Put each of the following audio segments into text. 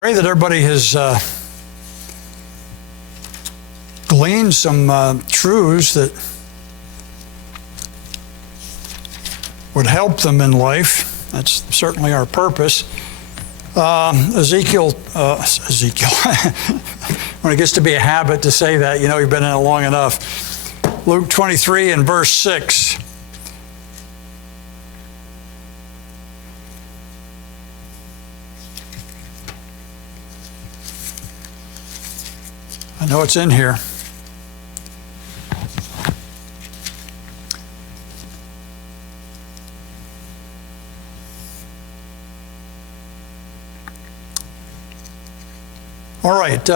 Pray that everybody has gleaned some truths that would help them in life. That's certainly our purpose. Ezekiel, when it gets to be a habit to say that, you know you've been in it long enough. Luke 23 and verse 6. I know it's in here. All right.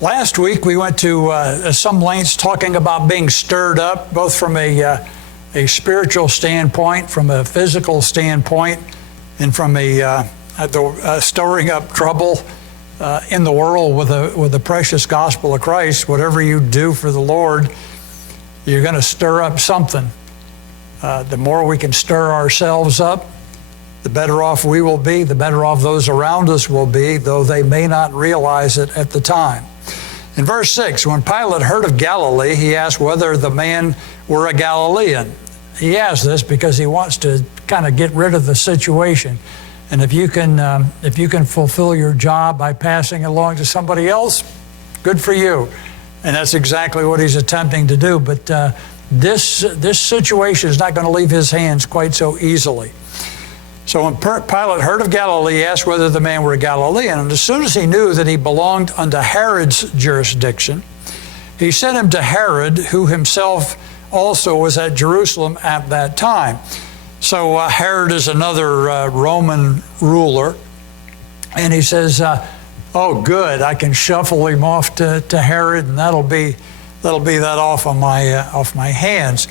Last week we went to some lengths talking about being stirred up, both from a spiritual standpoint, from a physical standpoint, and from storing up trouble in the world with the precious gospel of Christ. Whatever you do for the Lord, you're going to stir up something. The more we can stir ourselves up, the better off we will be, the better off those around us will be, though they may not realize it at the time. In verse 6, when Pilate heard of Galilee, he asked whether the man were a Galilean. He asked this because he wants to kind of get rid of the situation. And if you can fulfill your job by passing it along to somebody else, good for you. And that's exactly what he's attempting to do. But this situation is not going to leave his hands quite so easily. So when Pilate heard of Galilee, he asked whether the man were a Galilean. And as soon as he knew that he belonged unto Herod's jurisdiction, he sent him to Herod, who himself also was at Jerusalem at that time. So Herod is another Roman ruler. And he says, oh, good, I can shuffle him off to Herod, and that'll be that off my hands.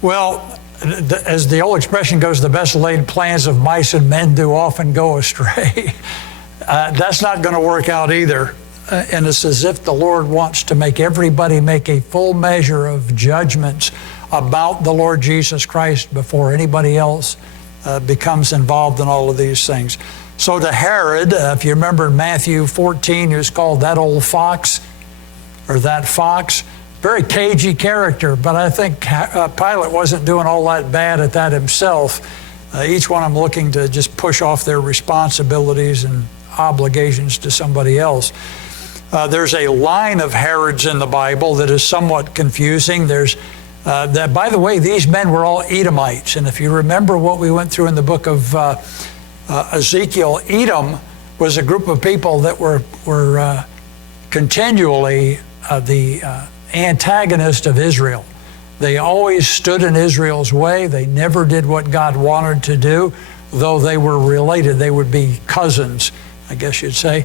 Well, as the old expression goes, the best laid plans of mice and men do often go astray. That's not going to work out either. And it's as if the Lord wants to make everybody make a full measure of judgments about the Lord Jesus Christ before anybody else becomes involved in all of these things. So to Herod, if you remember in Matthew 14, he was called that old fox, or that fox. Very cagey character, but I think Pilate wasn't doing all that bad at that himself. Each one of them looking to just push off their responsibilities and obligations to somebody else. There's a line of Herods in the Bible that is somewhat confusing. There's that, by the way, these men were all Edomites, and if you remember what we went through in the book of Ezekiel, Edom was a group of people that were continually the antagonist of Israel. They always stood in Israel's way. They never did what God wanted to do, though they were related. They would be cousins, I guess you'd say.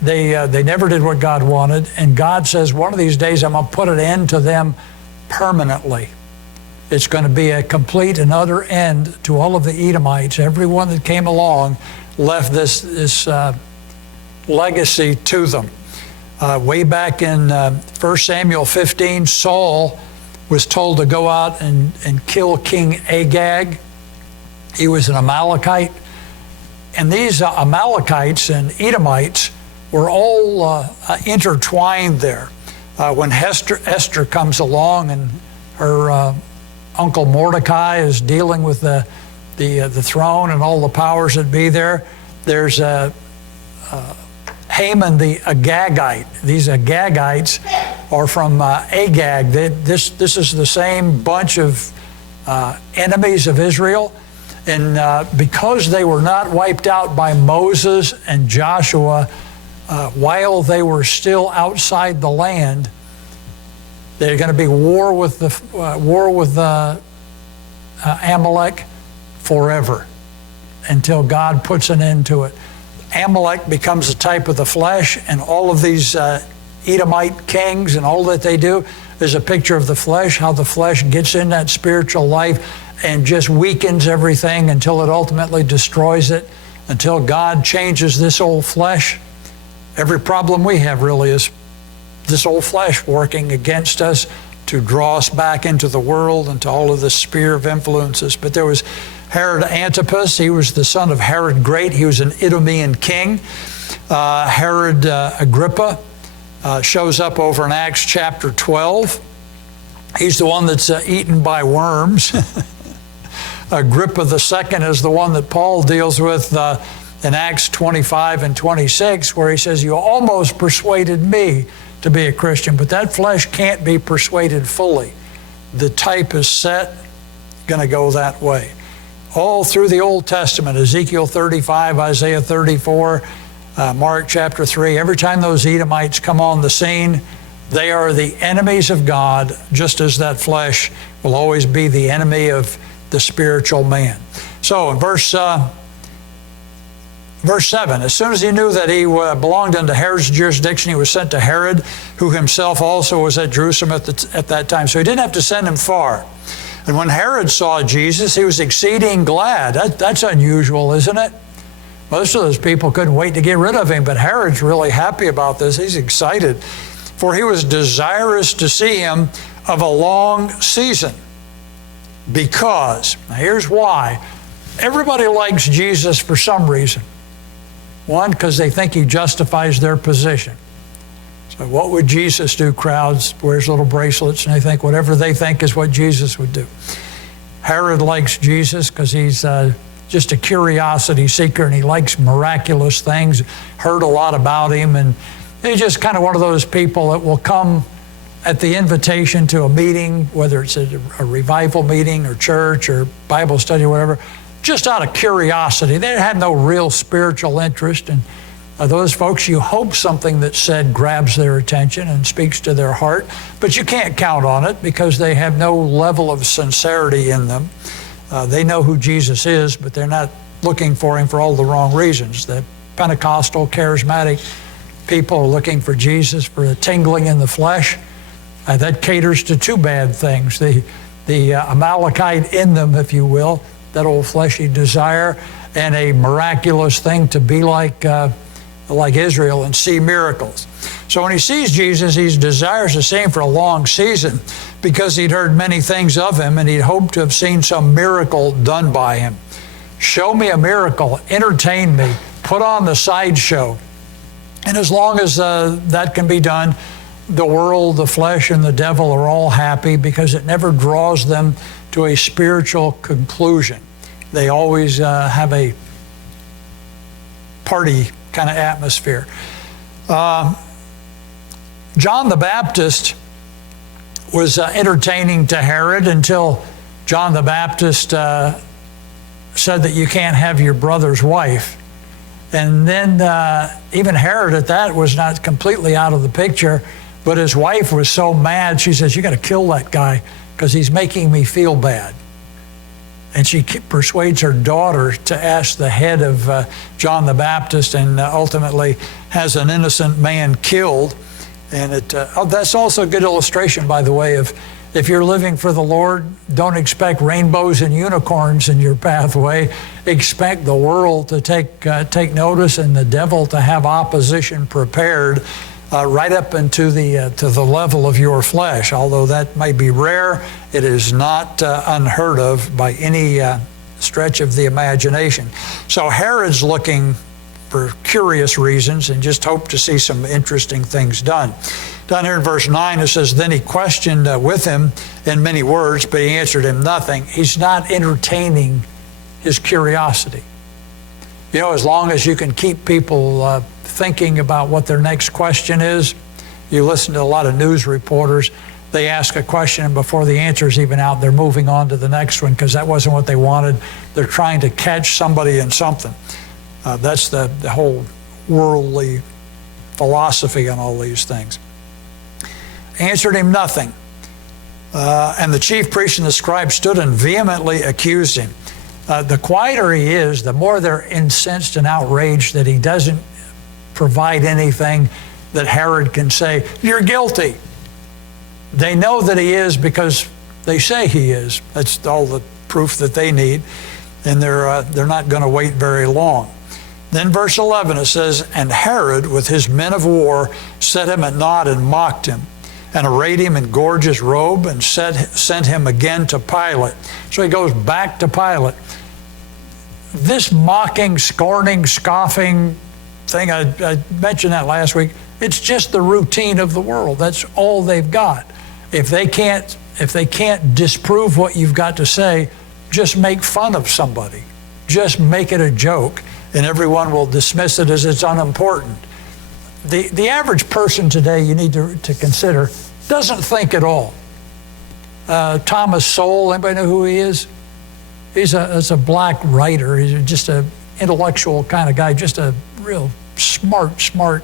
They never did what God wanted, and God says, one of these days I'm going to put an end to them permanently. It's going to be a complete and utter end to all of the Edomites. Everyone that came along left this legacy to them. Way back in 1 Samuel 15, Saul was told to go out and kill King Agag. He was an Amalekite. And these Amalekites and Edomites were all intertwined there. When Esther comes along and her uncle Mordecai is dealing with the throne and all the powers that be there, there's Haman the Agagite. These Agagites are from Agag. This is the same bunch of enemies of Israel. And because they were not wiped out by Moses and Joshua while they were still outside the land, they're going to be war with Amalek forever until God puts an end to it. Amalek becomes a type of the flesh, and all of these Edomite kings and all that they do is a picture of the flesh, how the flesh gets in that spiritual life and just weakens everything until it ultimately destroys it, until God changes this old flesh. Every problem we have really is this old flesh working against us to draw us back into the world and to all of the sphere of influences. But there was Herod Antipas, he was the son of Herod Great. He was an Idumean king. Herod Agrippa shows up over in Acts chapter 12. He's the one that's eaten by worms. Agrippa II is the one that Paul deals with in Acts 25 and 26, where he says, you almost persuaded me to be a Christian, but that flesh can't be persuaded fully. The type is set, going to go that way. All through the Old Testament, Ezekiel 35, Isaiah 34, Mark chapter 3, every time those Edomites come on the scene, they are the enemies of God, just as that flesh will always be the enemy of the spiritual man. So in verse 7, as soon as he knew that he belonged unto Herod's jurisdiction, he was sent to Herod, who himself also was at Jerusalem at that time. So he didn't have to send him far. And when Herod saw Jesus, he was exceeding glad. That's unusual, isn't it? Most of those people couldn't wait to get rid of him, but Herod's really happy about this. He's excited. For he was desirous to see him of a long season. Because, now here's why. Everybody likes Jesus for some reason. One, because they think he justifies their position. So what would Jesus do? Crowds wears little bracelets and they think whatever they think is what Jesus would do. Herod likes Jesus because he's just a curiosity seeker and he likes miraculous things, heard a lot about him, and he's just kind of one of those people that will come at the invitation to a meeting, whether it's a revival meeting or church or Bible study or whatever, just out of curiosity. They had no real spiritual interest. And those folks, you hope something that's said grabs their attention and speaks to their heart, but you can't count on it because they have no level of sincerity in them. They know who Jesus is, but they're not looking for him for all the wrong reasons. The Pentecostal, charismatic people are looking for Jesus for a tingling in the flesh. That caters to two bad things. The Amalekite in them, if you will, that old fleshy desire, and a miraculous thing to be like Israel and see miracles. So when he sees Jesus, he desires to see him for a long season because he'd heard many things of him and he'd hoped to have seen some miracle done by him. Show me a miracle, entertain me, put on the sideshow. And as long as that can be done, the world, the flesh, and the devil are all happy because it never draws them to a spiritual conclusion. They always have a party kind of atmosphere. John the Baptist was entertaining to Herod until John the Baptist said that you can't have your brother's wife. And then even Herod at that was not completely out of the picture, but his wife was so mad, she says, you got to kill that guy because he's making me feel bad. And she persuades her daughter to ask the head of John the Baptist and ultimately has an innocent man killed. And that's also a good illustration, by the way, of if you're living for the Lord, don't expect rainbows and unicorns in your pathway. Expect the world to take notice and the devil to have opposition prepared right up into to the level of your flesh. Although that may be rare, it is not unheard of by any stretch of the imagination. So Herod's looking for curious reasons and just hope to see some interesting things done. Down here in verse 9 it says, then he questioned with him in many words, but he answered him nothing. He's not entertaining his curiosity. You know, as long as you can keep people thinking about what their next question is, you listen to a lot of news reporters, they ask a question and before the answer's even out, they're moving on to the next one because that wasn't what they wanted. They're trying to catch somebody in something. That's the whole worldly philosophy on all these things. Answered him nothing. And the chief priests and the scribes stood and vehemently accused him. The quieter he is, the more they're incensed and outraged that he doesn't provide anything that Herod can say, you're guilty. They know that he is because they say he is. That's all the proof that they need. And they're not going to wait very long. Then verse 11 it says, and Herod with his men of war set him at naught and mocked him, and arrayed him in gorgeous robe, and sent him again to Pilate. So he goes back to Pilate. this mocking, scorning, scoffing thing, I mentioned that last week, it's just the routine of the world. That's all they've got. If they can't disprove what you've got to say, just make fun of somebody. Just make it a joke, and everyone will dismiss it as it's unimportant. The average person today, you need to consider, doesn't think at all. Thomas Sowell, anybody know who he is? He's a black writer. He's just an intellectual kind of guy, just a real smart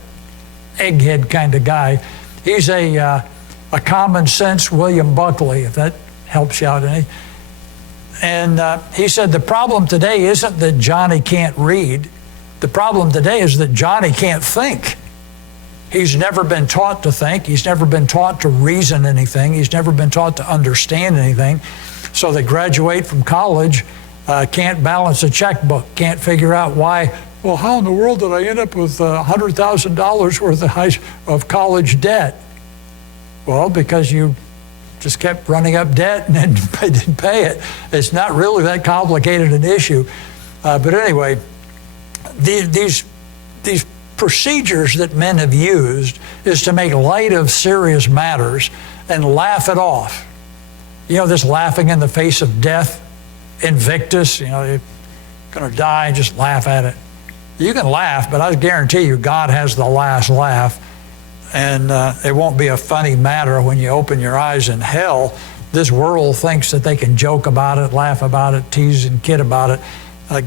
egghead kind of guy. He's a common sense William Buckley, if that helps you out any. And he said the problem today isn't that Johnny can't read. The problem today is that Johnny can't think. He's never been taught to think. He's never been taught to reason anything. He's never been taught to understand anything. So they graduate from college, can't balance a checkbook, can't figure out why. Well, how in the world did I end up with $100,000 worth of college debt? Well, because you just kept running up debt and then didn't pay it. It's not really that complicated an issue. But anyway, these procedures that men have used is to make light of serious matters and laugh it off. You know, this laughing in the face of death, Invictus, you know, you're going to die and just laugh at it. You can laugh, but I guarantee you God has the last laugh. And it won't be a funny matter when you open your eyes in hell. This world thinks that they can joke about it, laugh about it, tease and kid about it.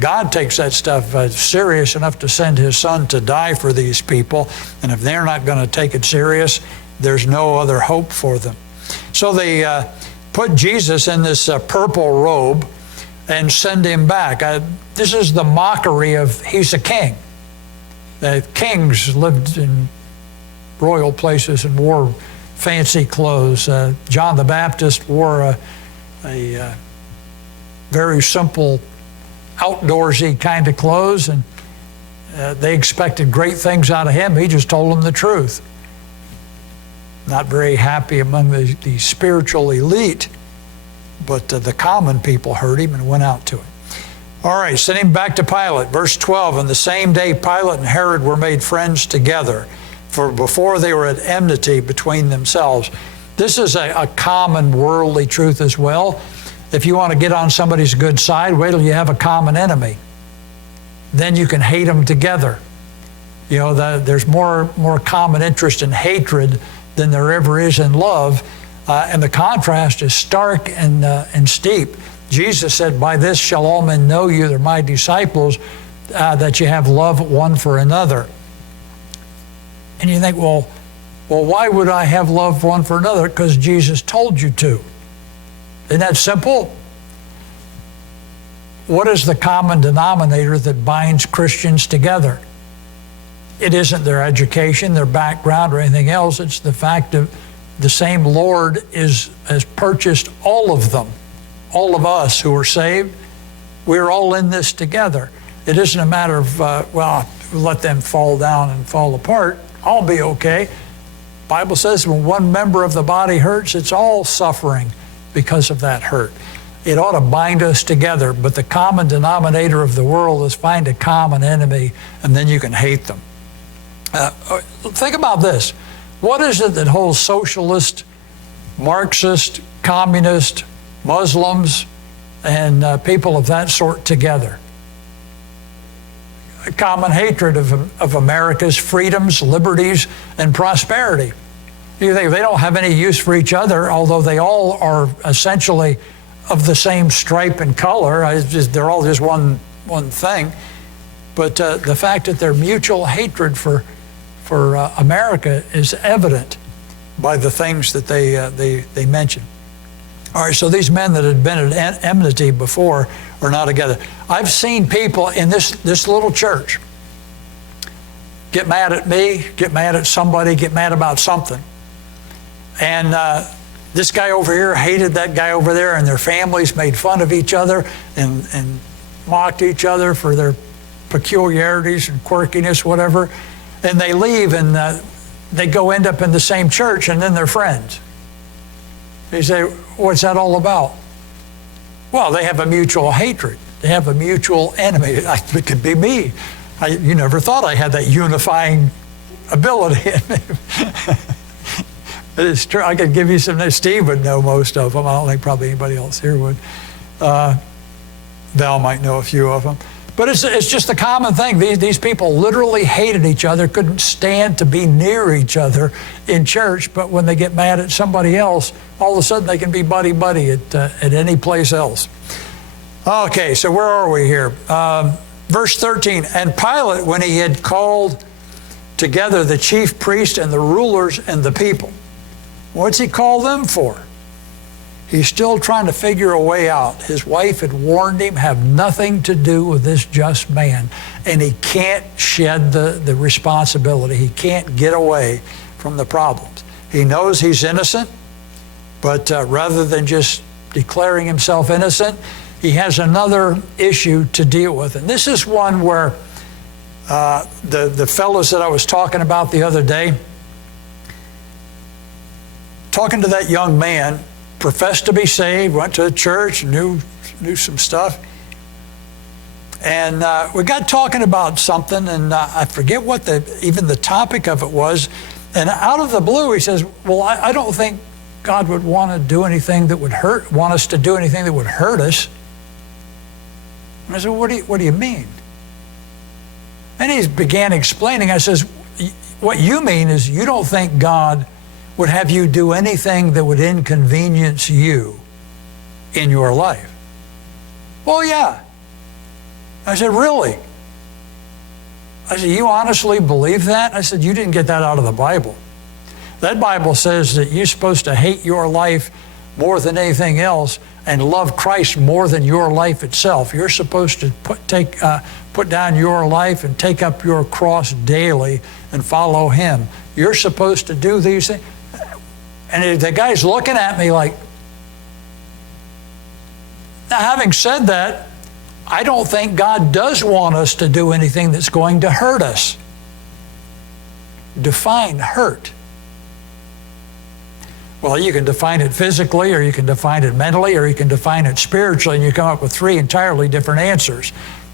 God takes that stuff serious enough to send his son to die for these people. And if they're not going to take it serious, there's no other hope for them. So they put Jesus in this purple robe and send him back. This is the mockery of he's a king. The kings lived in royal places and wore fancy clothes. John the Baptist wore a very simple, outdoorsy kind of clothes, and they expected great things out of him. He just told them the truth. Not very happy among the spiritual elite, but the common people heard him and went out to him. All right, send him back to Pilate. Verse 12, on the same day Pilate and Herod were made friends together, for before they were at enmity between themselves. This is a common worldly truth as well. If you want to get on somebody's good side, wait till you have a common enemy. Then you can hate them together. You know, there's more common interest in hatred than there ever is in love. And the contrast is stark and steep. Jesus said, by this shall all men know you, they're my disciples, that you have love one for another. And you think, well, why would I have love one for another? Because Jesus told you to. Isn't that simple? What is the common denominator that binds Christians together? It isn't their education, their background, or anything else. It's the fact that the same Lord has purchased all of them, all of us who are saved. We're all in this together. It isn't a matter of, let them fall down and fall apart. I'll be okay. The Bible says when one member of the body hurts, it's all suffering because of that hurt. It ought to bind us together, but the common denominator of the world is find a common enemy, and then you can hate them. Think about this. What is it that holds socialist, Marxist, communist, Muslims, and people of that sort together? A common hatred of America's freedoms, liberties, and prosperity. You think they don't have any use for each other, although they all are essentially of the same stripe and color. They're all just one thing. But the fact that their mutual hatred for America is evident by the things that they mention. All right, so these men that had been at enmity before are now together. I've seen people in this little church get mad at me, get mad at somebody, get mad about something. And this guy over here hated that guy over there, and their families made fun of each other and mocked each other for their peculiarities and quirkiness, whatever. And they leave, and they go end up in the same church, and then they're friends. You say, what's that all about? Well, they have a mutual hatred. to have a mutual enemy. It could be me. You never thought I had that unifying ability. It's true. I could give you some. Steve would know most of them. I don't think probably anybody else here would. Val might know a few of them. But it's just a common thing. These people literally hated each other, couldn't stand to be near each other in church, but when they get mad at somebody else, all of a sudden they can be buddy-buddy at any place else. Okay, so where are we here? Verse 13, and Pilate, when he had called together the chief priests and the rulers and the people, what's he call them for? He's still trying to figure a way out. His wife had warned him, have nothing to do with this just man. And he can't shed the responsibility. He can't get away from the problems. He knows he's innocent, but rather than just declaring himself innocent, he has another issue to deal with. And this is one where the fellows that I was talking about the other day, talking to that young man, professed to be saved, went to a church, knew some stuff. And we got talking about something, and I forget what even the topic of it was. And out of the blue, he says, well, I don't think God would want to do anything that would want us to do anything that would hurt us. And I said, what do you mean? And he began explaining. I says, what you mean is you don't think God would have you do anything that would inconvenience you in your life. Well, yeah. I said, really? I said, you honestly believe that? I said, you didn't get that out of the Bible. That Bible says that you're supposed to hate your life more than anything else and love Christ more than your life itself. You're supposed to put down your life and take up your cross daily and follow Him. You're supposed to do these things. And the guy's looking at me like, now having said that, I don't think God does want us to do anything that's going to hurt us. Define hurt. Well, you can define it physically, or you can define it mentally, or you can define it spiritually, and you come up with three entirely different answers.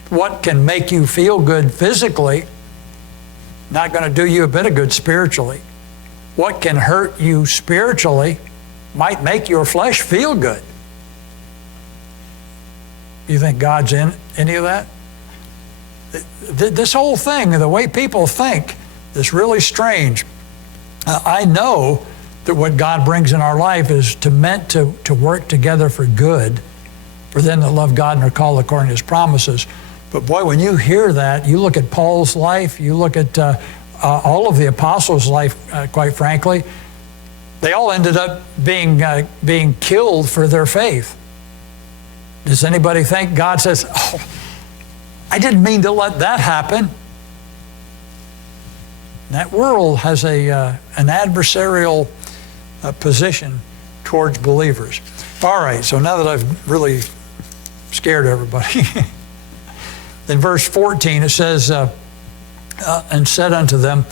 What can make you feel good physically, not going to do you a bit of good spiritually. What can hurt you spiritually might make your flesh feel good. You think God's in any of that? This whole thing, the way people think, is really strange. I know that what God brings in our life is meant to work together for good, for them that love God and are called according to His promises. But boy, when you hear that, you look at Paul's life, you look at all of the apostles' life, quite frankly, they all ended up being killed for their faith. Does anybody think God says, oh, I didn't mean to let that happen? That world has an adversarial position towards believers. All right, so now that I've really scared everybody, in verse 14 it says, and said unto them,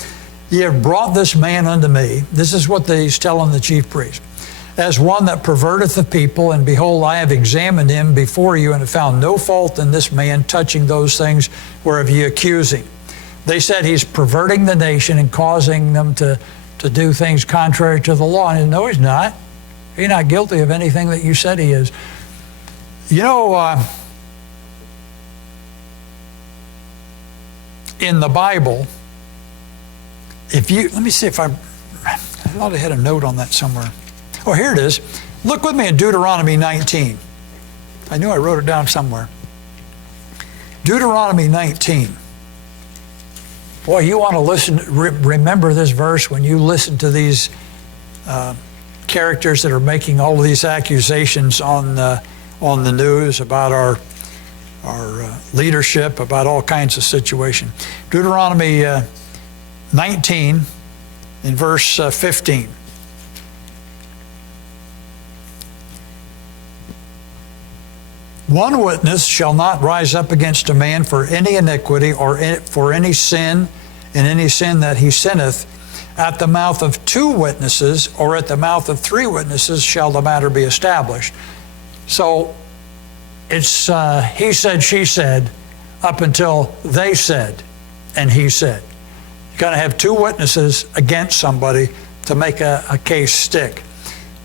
ye have brought this man unto me. This is what he's telling the chief priest. As one that perverteth the people, and behold, I have examined him before you, and have found no fault in this man touching those things whereof ye accuse him. They said he's perverting the nation and causing them to do things contrary to the law. And no, he's not. He's not guilty of anything that you said he is. You know, in the Bible, let me see if I thought I had a note on that somewhere. Oh, here it is. Look with me in Deuteronomy 19. I knew I wrote it down somewhere. Deuteronomy 19. Boy, you want to remember this verse when you listen to these characters that are making all of these accusations on the news about our leadership, about all kinds of situations. Deuteronomy 19 in verse 15. One witness shall not rise up against a man for any iniquity or for any sin, in any sin that he sinneth. At the mouth of two witnesses or at the mouth of three witnesses shall the matter be established. So It's he said, she said, up until they said, and he said. You got to have two witnesses against somebody to make a case stick.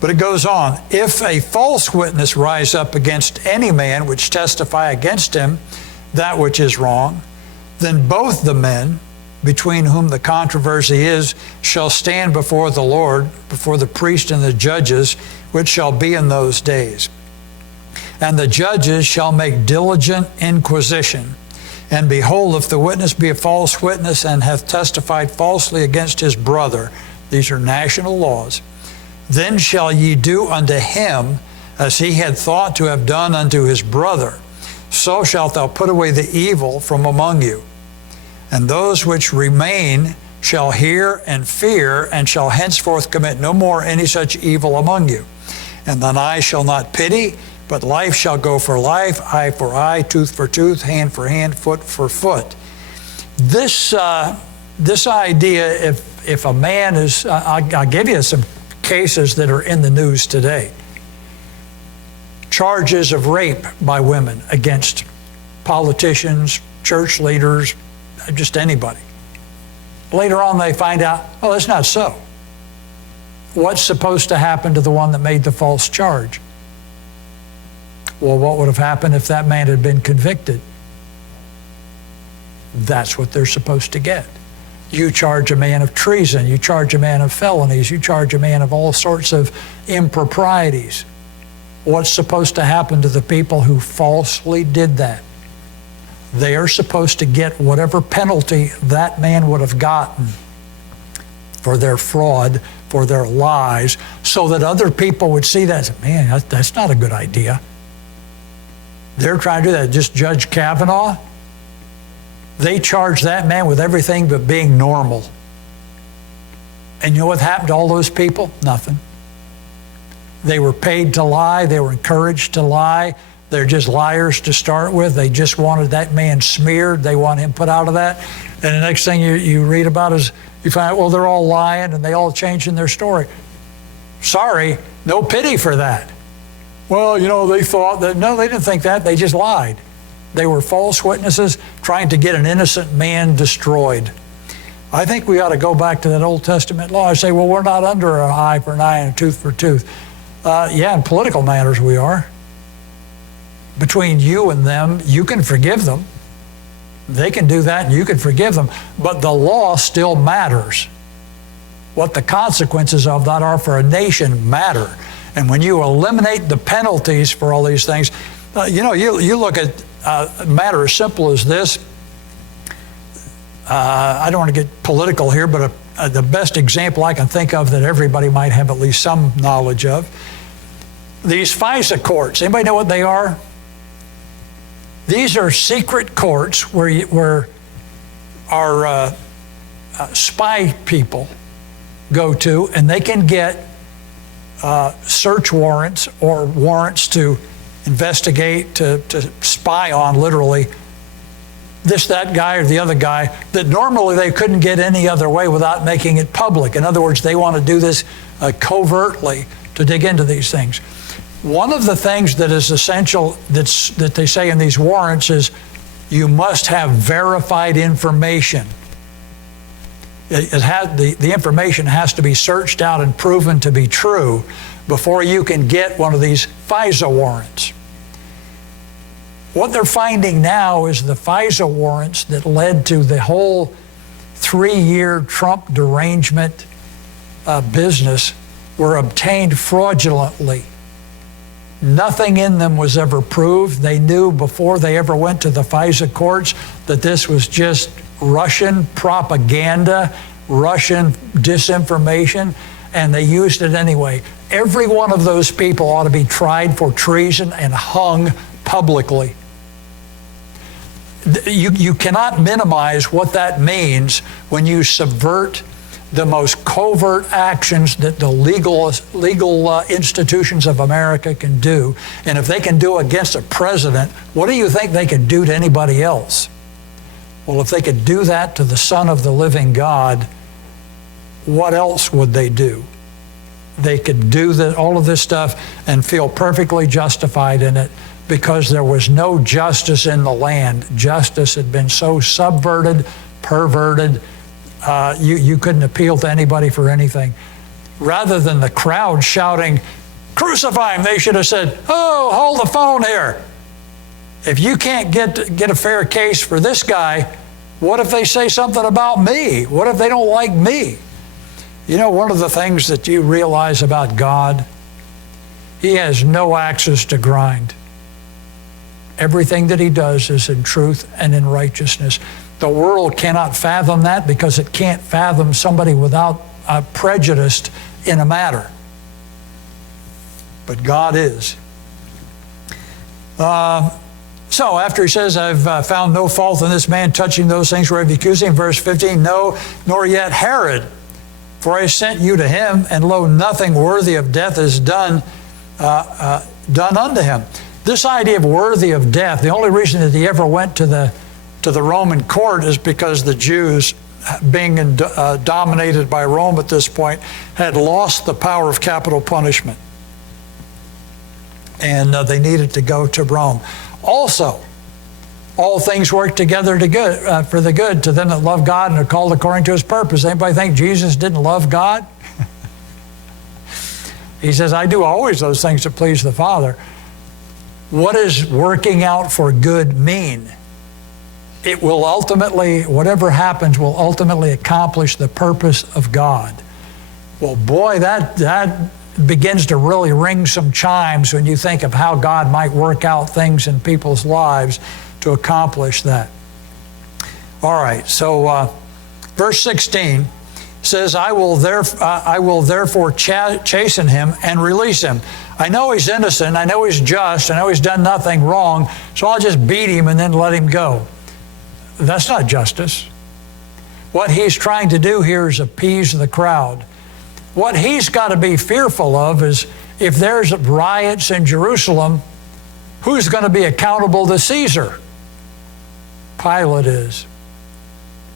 But it goes on. If a false witness rise up against any man which testify against him that which is wrong, then both the men between whom the controversy is shall stand before the Lord, before the priest and the judges, which shall be in those days. And the judges shall make diligent inquisition. And behold, if the witness be a false witness and hath testified falsely against his brother, these are national laws, then shall ye do unto him as he had thought to have done unto his brother. So shalt thou put away the evil from among you. And those which remain shall hear and fear, and shall henceforth commit no more any such evil among you. And thine eye shall not pity, but life shall go for life, eye for eye, tooth for tooth, hand for hand, foot for foot. This idea, if a man is, I'll give you some cases that are in the news today. Charges of rape by women against politicians, church leaders, just anybody. Later on they find out, oh, that's not so. What's supposed to happen to the one that made the false charge? Well, what would have happened if that man had been convicted? That's what they're supposed to get. You charge a man of treason, you charge a man of felonies, you charge a man of all sorts of improprieties. What's supposed to happen to the people who falsely did that? They are supposed to get whatever penalty that man would have gotten for their fraud, for their lies, so that other people would see that and say, man, that's not a good idea. They're trying to do that. Just Judge Kavanaugh, they charged that man with everything but being normal. And you know what happened to all those people? Nothing. They were paid to lie. They were encouraged to lie. They're just liars to start with. They just wanted that man smeared. They want him put out of that. And the next thing you read about is you find out, well, they're all lying and they all changing their story. Sorry, no pity for that. Well, you know, they thought that, no, they didn't think that. They just lied. They were false witnesses trying to get an innocent man destroyed. I think we ought to go back to that Old Testament law and say, well, we're not under an eye for an eye and a tooth for tooth. Yeah, in political matters we are. Between you and them, you can forgive them. They can do that and you can forgive them. But the law still matters. What the consequences of that are for a nation matter. And when you eliminate the penalties for all these things, you look at a matter as simple as this. I don't want to get political here, but the best example I can think of that everybody might have at least some knowledge of, these FISA courts. Anybody know what they are? These are secret courts where our spy people go to, and they can get search warrants or warrants to investigate, to spy on, literally, that guy or the other guy, that normally they couldn't get any other way without making it public. In other words, they want to do this covertly to dig into these things. One of the things that is essential that they say in these warrants is you must have verified information. The information has to be searched out and proven to be true before you can get one of these FISA warrants. What they're finding now is the FISA warrants that led to the whole 3-year Trump derangement business were obtained fraudulently. Nothing in them was ever proved. They knew before they ever went to the FISA courts that this was just Russian propaganda, Russian disinformation, and they used it anyway. Every one of those people ought to be tried for treason and hung publicly. You cannot minimize what that means when you subvert the most covert actions that the legal institutions of America can do. And if they can do against a president, what do you think they could do to anybody else? Well, if they could do that to the Son of the living God, what else would they do? They could do all of this stuff and feel perfectly justified in it because there was no justice in the land. Justice had been so subverted, perverted, you couldn't appeal to anybody for anything. Rather than the crowd shouting, "Crucify him," they should have said, "Oh, hold the phone here. If you can't get a fair case for this guy, what if they say something about me? What if they don't like me?" You know, one of the things that you realize about God, He has no axes to grind. Everything that He does is in truth and in righteousness. The world cannot fathom that because it can't fathom somebody without prejudice in a matter. But God is. So after He says, "I've found no fault in this man touching those things whereof you accuse him," verse 15, "No, nor yet Herod, for I sent you to him, and lo, nothing worthy of death is done unto him." This idea of worthy of death, the only reason that he ever went to the Roman court is because the Jews, being dominated by Rome at this point, had lost the power of capital punishment. And they needed to go to Rome. Also, all things work together for the good to them that love God and are called according to His purpose. Anybody think Jesus didn't love God? He says, "I do always those things that please the Father." What does working out for good mean? It will ultimately, whatever happens, will ultimately accomplish the purpose of God. Well, boy, that begins to really ring some chimes when you think of how God might work out things in people's lives to accomplish that. All right, so verse 16 says, I will therefore chasten him and release him. I know he's innocent, I know he's just, I know he's done nothing wrong, so I'll just beat him and then let him go. That's not justice. What he's trying to do here is appease the crowd. What he's got to be fearful of is if there's riots in Jerusalem, who's going to be accountable to Caesar? Pilate is.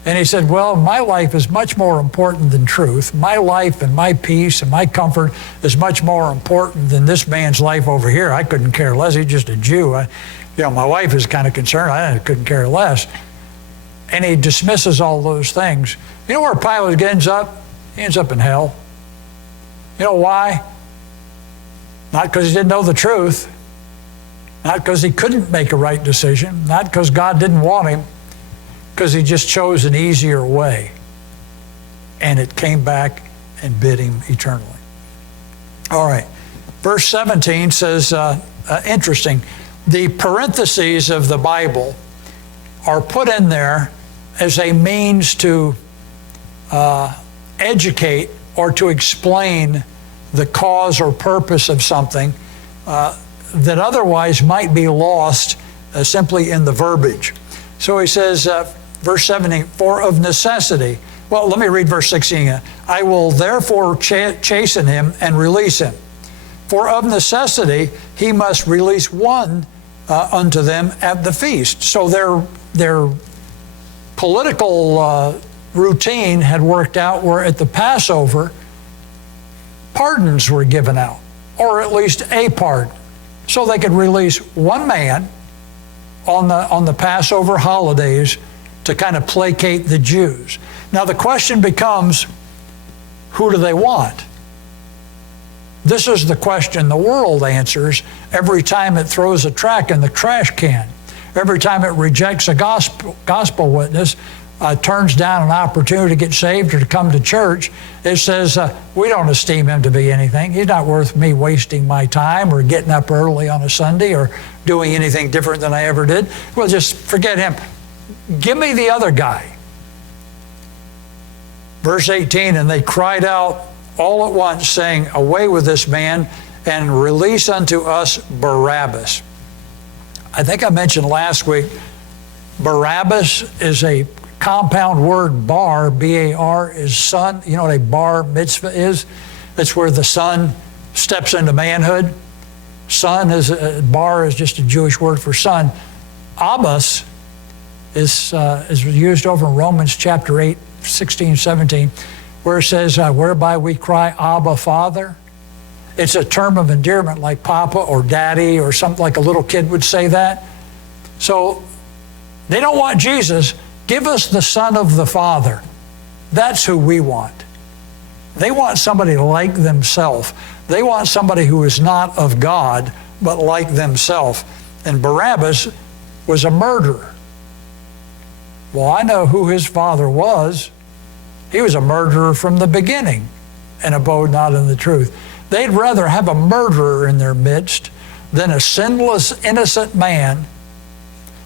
And he said, well, my life is much more important than truth. My life and my peace and my comfort is much more important than this man's life over here. I couldn't care less. He's just a Jew. My wife is kind of concerned. I couldn't care less. And he dismisses all those things. You know where Pilate ends up? He ends up in hell. You know why? Not because he didn't know the truth. Not because he couldn't make a right decision. Not because God didn't want him. Because he just chose an easier way. And it came back and bit him eternally. All right. Verse 17 says, interesting, the parentheses of the Bible are put in there as a means to educate or to explain the cause or purpose of something that otherwise might be lost simply in the verbiage. So he says, verse 17, for of necessity. Well, let me read verse 16. I will therefore chasten him and release him. For of necessity he must release one unto them at the feast. So their political routine had worked out where at the Passover, pardons were given out, or at least a pardon. So they could release one man on the Passover holidays to kind of placate the Jews. Now the question becomes, who do they want? This is the question the world answers every time it throws a tract in the trash can. Every time it rejects a gospel witness, turns down an opportunity to get saved or to come to church, it says, we don't esteem him to be anything. He's not worth me wasting my time or getting up early on a Sunday or doing anything different than I ever did. Well, just forget him. Give me the other guy. Verse 18, and they cried out all at once, saying, away with this man, and release unto us Barabbas. I think I mentioned last week, Barabbas is a compound word. Bar, B-A-R, is son. You know what a bar mitzvah is? It's where the son steps into manhood. Son bar is just a Jewish word for son. Abbas is used over in Romans chapter 8, 16, 17, where it says, whereby we cry, Abba, Father. It's a term of endearment like Papa or Daddy or something, like a little kid would say that. So they don't want Jesus. Give us the Son of the Father. That's who we want. They want somebody like themselves. They want somebody who is not of God, but like themselves. And Barabbas was a murderer. Well, I know who his father was. He was a murderer from the beginning and abode not in the truth. They'd rather have a murderer in their midst than a sinless, innocent man,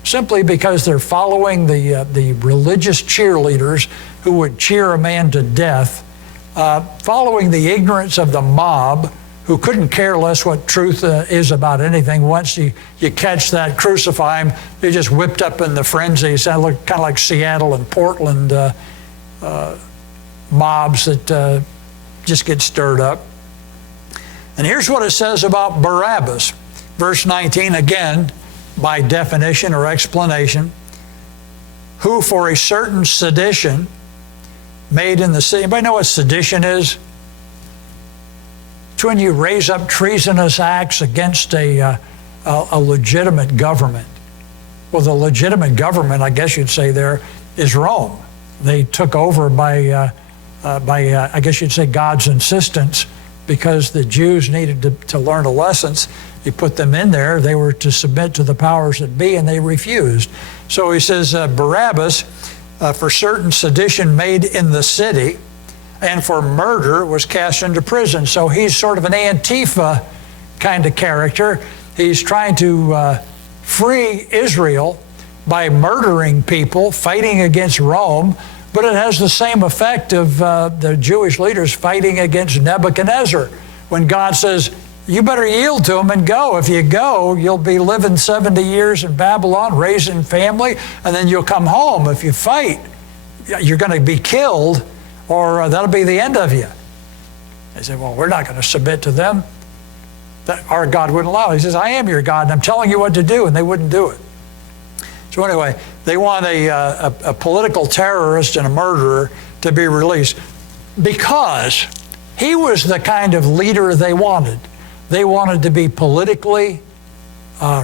simply because they're following the religious cheerleaders who would cheer a man to death, following the ignorance of the mob who couldn't care less what truth is about anything. Once you catch that, crucify him, they just whipped up in the frenzy. It sounded kind of like Seattle and Portland mobs that just get stirred up. And here's what it says about Barabbas. Verse 19, again, by definition or explanation, who for a certain sedition made in the city. Anybody know what sedition is? It's when you raise up treasonous acts against a legitimate government. Well, the legitimate government, I guess you'd say there, is Rome. They took over by I guess you'd say, God's insistence, because the Jews needed to learn a lesson. He put them in there. They were to submit to the powers that be, and they refused. So he says, Barabbas, for certain sedition made in the city, and for murder was cast into prison. So he's sort of an Antifa kind of character. He's trying to free Israel by murdering people, fighting against Rome, but it has the same effect of the Jewish leaders fighting against Nebuchadnezzar. When God says, you better yield to him and go. If you go, you'll be living 70 years in Babylon, raising family, and then you'll come home. If you fight, you're going to be killed, or that'll be the end of you. They said, well, we're not going to submit to them. Our God wouldn't allow it. He says, I am your God, and I'm telling you what to do, and they wouldn't do it. So anyway, they want a political terrorist and a murderer to be released because he was the kind of leader they wanted. They wanted to be politically,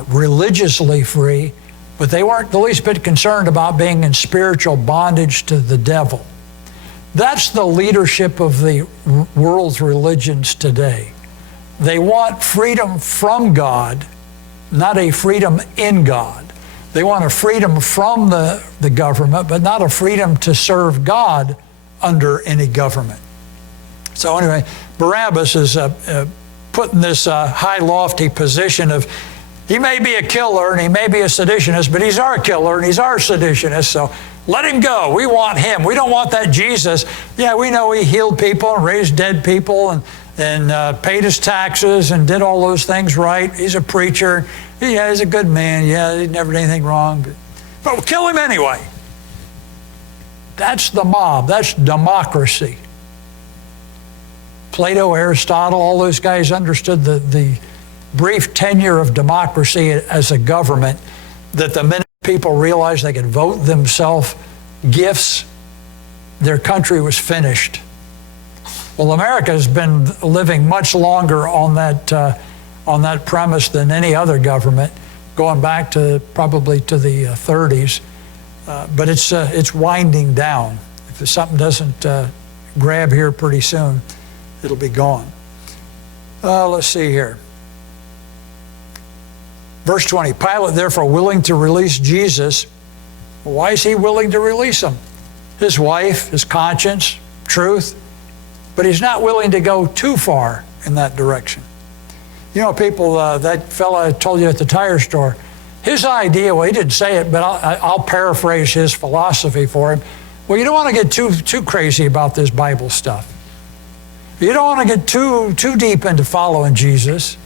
religiously free, but they weren't the least bit concerned about being in spiritual bondage to the devil. That's the leadership of the world's religions today. They want freedom from God, not a freedom in God. They want a freedom from the government, but not a freedom to serve God under any government. So anyway, Barabbas is put in this high, lofty position of, he may be a killer and he may be a seditionist, but he's our killer and he's our seditionist, so let him go. We want him. We don't want that Jesus. Yeah, we know he healed people and raised dead people and paid his taxes and did all those things right. He's a preacher. Yeah, he's a good man. Yeah, he never did anything wrong. But we'll kill him anyway. That's the mob. That's democracy. Plato, Aristotle, all those guys understood the brief tenure of democracy as a government, that the minute people realized they could vote themselves gifts, their country was finished. Well, America has been living much longer on that premise than any other government, going back to probably to the 30s. But it's winding down. If something doesn't grab here pretty soon, it'll be gone. Let's see here. Verse 20, Pilate therefore willing to release Jesus. Why is he willing to release him? His wife, his conscience, truth. But he's not willing to go too far in that direction. You know, people, that fella I told you at the tire store, his idea, well, he didn't say it, but I'll paraphrase his philosophy for him. Well, you don't want to get too crazy about this Bible stuff. You don't want to get too deep into following Jesus.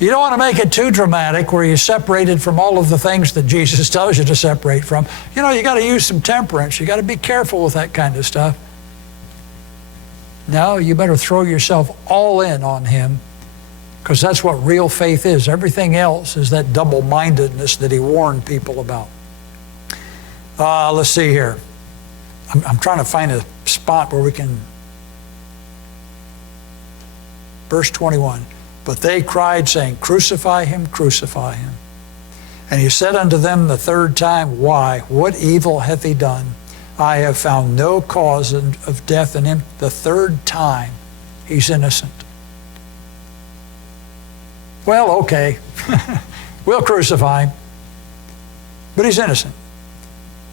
You don't want to make it too dramatic where you're separated from all of the things that Jesus tells you to separate from. You know, you got to use some temperance. You got to be careful with that kind of stuff. No, you better throw yourself all in on him, because that's what real faith is. Everything else is that double-mindedness that he warned people about. Let's see here. I'm trying to find a spot where we can verse 21. But they cried, saying, Crucify him, crucify him. And he said unto them the third time, Why? What evil hath he done? I have found no cause of death in him. The third time, he's innocent. Well, okay, we'll crucify him, but he's innocent.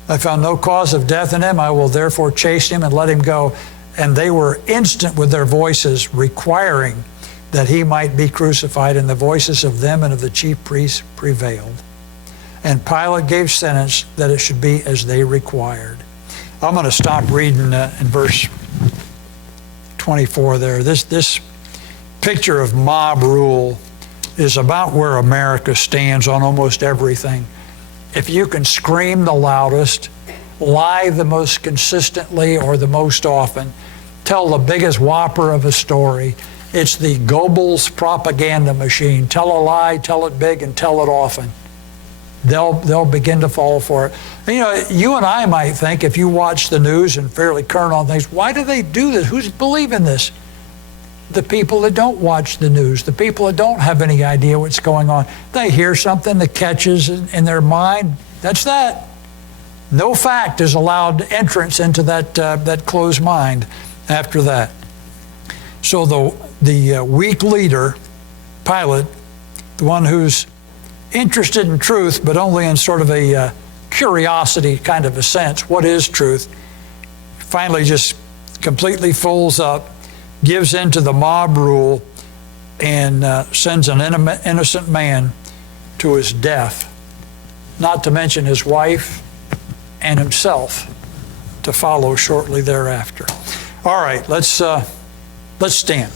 I found no cause of death in him. I will therefore chasten him and let him go. And they were instant with their voices, requiring that he might be crucified, and the voices of them and of the chief priests prevailed. And Pilate gave sentence that it should be as they required. I'm going to stop reading in verse 24 there. This picture of mob rule is about where America stands on almost everything. If you can scream the loudest, lie the most consistently or the most often, tell the biggest whopper of a story, it's the Goebbels propaganda machine. Tell a lie, tell it big, and tell it often. They'll begin to fall for it. And, you know, you and I might think, if you watch the news and fairly current on things, why do they do this? Who's believing this? The people that don't watch the news, the people that don't have any idea what's going on. They hear something that catches in their mind. That's that. No fact is allowed entrance into that closed mind after that. So the weak leader, Pilate, the one who's interested in truth, but only in sort of a curiosity kind of a sense, what is truth, finally just completely folds up, gives in to the mob rule, and sends an innocent man to his death, not to mention his wife and himself to follow shortly thereafter. All right, let's stand.